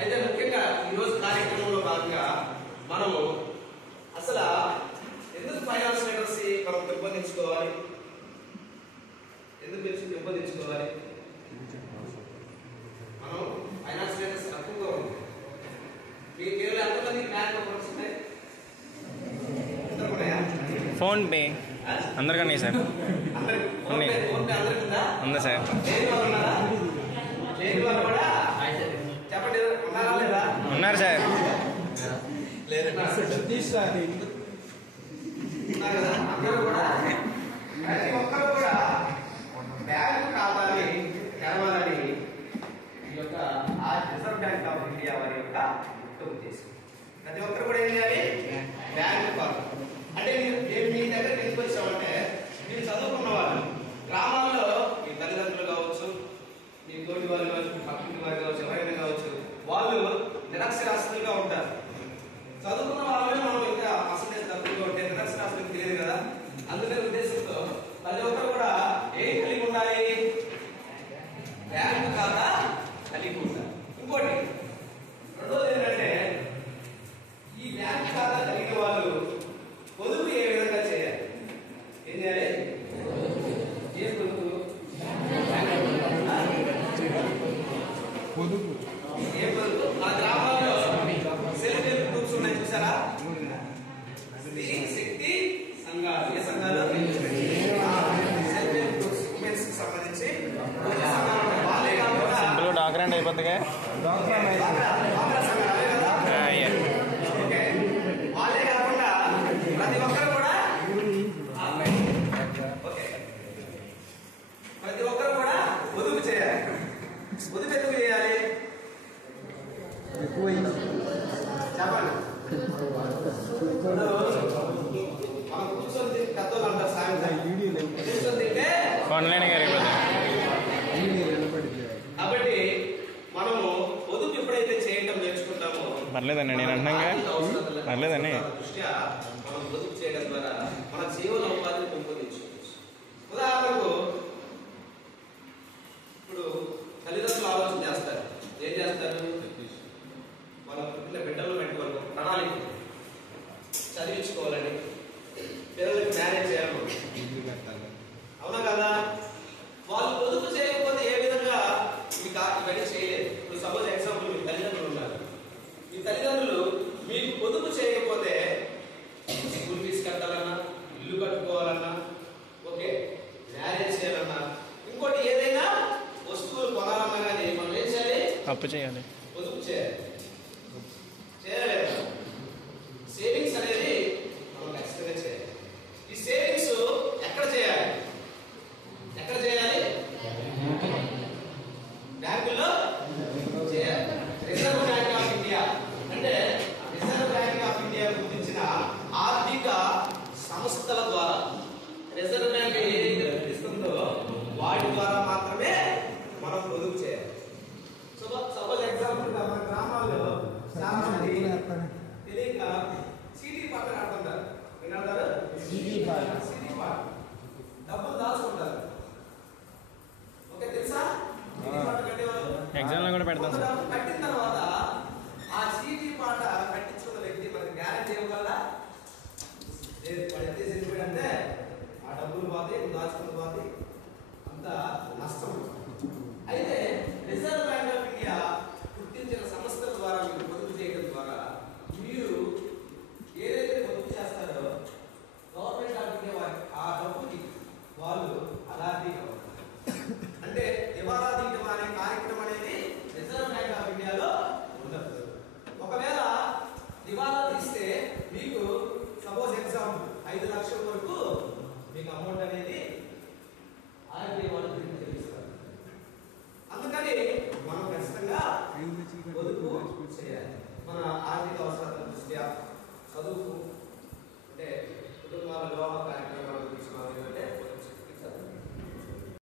అయితే ముఖ్యంగా ఈరోజు కార్యక్రమంలో భాగంగా మనము అసలు ఎందుకు ఫైనాన్స్ లిటరసీ మనం పెంపొందించుకోవాలి, ఎందుకు పెంపొందించుకోవాలి? మనం ఫైనాన్స్ లిటరసీ తక్కువగా ఉంది. మీ కేవలం ఎంతమందికి బ్యాంక్ అకౌంట్స్ ఉన్నాయి? ఫోన్ పే అందరికన్నా సార్ ఉందా సార్? చెప్పండి, ఉన్నారా లేదా? ఉన్నారు సార్. అందరూ కూడా ప్రతి ఒక్కరు కూడా బ్యాంకు ఖాతాని తెరవాలని ఈ యొక్క రిజర్వ్ బ్యాంక్ ఆఫ్ ఇండియా వారి యొక్క ముఖ్య ఉద్దేశం. ప్రతి ఒక్కరు కూడా ఏం చేయాలి? బ్యాంకు ఖాతా అంటే మీరు మీ దగ్గర ఎందుకు వచ్చామంటే, మీరు చదువుకున్న వాళ్ళు గ్రామాల్లో మీ తల్లిదండ్రులు కావచ్చు, మీ తోటి వాళ్ళు కావచ్చు, పక్కింటి వారు కావచ్చు, ఎవరైనా కావచ్చు, వాళ్ళు నిరక్షరాస్యులుగా ఉంటారు. చదువుకున్న వాళ్ళని మనం ఇంకా పర్సంటేజ్ తక్కువగా ఉంటే నిరక్షరాస్యులకు తెలియదు కదా. అందుకనే ఉద్దేశంతో ప్రతి ఒక్కరు కూడా ఏం కలిగి ఉండాలి? బ్యాంకు ఖాతా కలిగి ఉండాలి. ఇంకోటి రెండోది ఏంటంటే, ఈ బ్యాంకు ఖాతా కలిగిన వాళ్ళు పొదుపు ఏ విధంగా చేయాలి? ఏం చేయాలి? ఏ పొదుపు? ఏ పొదుపు? మన గ్రామాల్లో సెల్ఫ్ హెల్ప్ గ్రూప్స్ ఉన్నాయి చూసారా? స్త్రీ శక్తి సంఘాలు. ఏ సంఘాలు? సెల్ఫ్ హెల్ప్ గ్రూప్స్, ఉమెన్స్ కి సంబంధించి వాళ్ళే కాకుండా డాక్రెంట్ అయిపోతుందిగా వాళ్ళే కాకుండా ప్రతి ఒక్కరు కూడా ప్రతి ఒక్కరు కూడా పొదుపు చేయాలి. పొదుపు ఎందుకు చేయాలి చెప్పండి. మనం కూర్చొని పెద్దోళ్ళు అంటారు సాయంత్రం కూర్చొని తింటే కాబట్టి మనము పొదుపు ఎప్పుడైతే చేయటం నేర్చుకుంటామో పర్లేదండి, నేను అంటున్నాగా పర్లేదండి దృష్ట్యా మనం పొదుపు చేయడం ద్వారా మన జీవనోపాధిని పెంపొందించుకోవచ్చు. ఉదాహరణకు ఇప్పుడు తల్లిదండ్రులు ఆలోచన చేస్తారు. ఏం చేస్తారు? వాళ్ళ పుట్టిన బిడ్డలు పెట్టి వాళ్ళ ప్రణాళిక చదివించుకోవాలని, పిల్లలకి మ్యారేజ్ చేయాలి, అవునా కదా? వాళ్ళు పొదుపు చేయకపోతే ఏ విధంగా ఇవన్నీ చేయలేదు. ఇప్పుడు సపోజ్ ఎగ్జాంపుల్ మీ తల్లిదండ్రులు ఉన్నారు. మీ తల్లిదండ్రులు మీకు పొదుపు చేయకపోతే స్కూల్ ఫీజు కట్టాలన్నా, ఇల్లు కట్టుకోవాలన్నా, ఓకే మ్యారేజ్ చేయాలన్నా, ఇంకోటి ఏదైనా వస్తువులు కొనాలన్నా కానీ మనం ఏం చేయాలి? అప్పు చేయాలి, పొదుపు చేయాలి. చేయలేదు సేవింగ్స్ అనేది మనం ఖచ్చితంగా చేయాలి. ఈ సేవింగ్స్ ఎక్కడ చేయాలి? ఎక్కడ చేయాలి? బ్యాంకుల్లో చేయాలి. రిజర్వ్ బ్యాంక్ ఆఫ్ ఇండియా అంటే రిజర్వ్ బ్యాంక్ ఆఫ్ ఇండియా గుర్తించిన ఆర్థిక సంస్థల ద్వారా, రిజర్వ్ బ్యాంక్ ఏదైతే గుర్తిస్తుందో వాటి ద్వారా మాత్రమే మనం పొదుపు చేయాలి. సపోజ్ ఎగ్జాంపుల్ మన గ్రామాల్లో చాలా మంది తెలియక సీడీ పాట కడుతుంటారు. ఏమంటారు? సీడీ పాట డబ్బులు దాచుకుంటారు. ఓకే తెలుసా? ఎగ్జామ్ లో కూడా పెడతాం సార్. కట్టిన తర్వాత ఆ సీడీ పాట కట్టించుకున్న వ్యక్తి మనకి గ్యారెంటీ ఇవ్వగలరా? పడితే అంటే ఆ డబ్బులు పోతే, దాచుకున్న పోతే, అంత నష్టం. అయితే రిజర్వ్ బ్యాంక్ ఆఫ్ ఇండియా గుర్తించిన సంస్థల ద్వారా మీరు పొదుపు చేయడం ద్వారా మీరు ఏదైతే పొదుపు చేస్తారో గవర్నమెంట్ ఆఫ్ ఇండియా వారి ఆ డబ్బుకి వాళ్ళు అలాంటిగా ఉంటారు. అంటే దివాలా తీయడం అనే కార్యక్రమం అనేది రిజర్వ్ బ్యాంక్ ఆఫ్ ఇండియాలో ఉండదు. ఒకవేళ దివాలా తీస్తే మీకు సపోజ్ ఎగ్జాంపుల్ 5 లక్షల వరకు మీకు అమౌంట్ అనేది ఆర్బీఐ వాళ్ళు తిరిగి చెల్లిస్తారు. అందుకని మనం ఖచ్చితంగా పొదుపు చేయాలి. మన ఆర్థిక అవసరాల దృష్ట్యా చదువుకు అంటే కుటుంబాల వివాహ కార్యక్రమాల గురించి